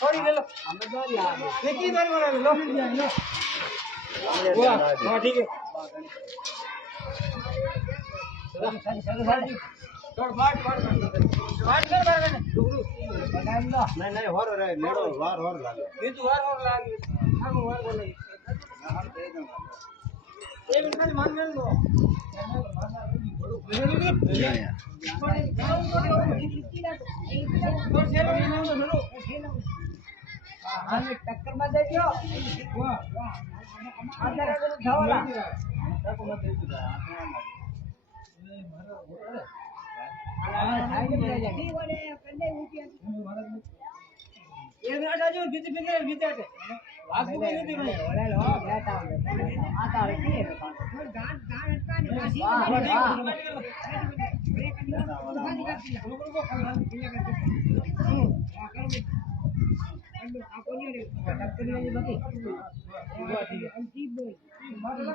थोड़ी ले लो देखिए इधर बना लो वाह हां ठीक है छोड़ बाट कर बार नहीं नहीं और रे नेड़ो वार लागे ये तो वार लागे हम वार बोले एक मिनट में मान ले लो टक्कर मत देखियो अंदर धावला ये नाटा जो बीच बीच वासु के नहीं दिखने ओले लो लेट आओ आता है की है गान गान अटका नहीं आपको नहीं रे टक्कर नहीं बाकी ठीक है अंतिम बोल मान लो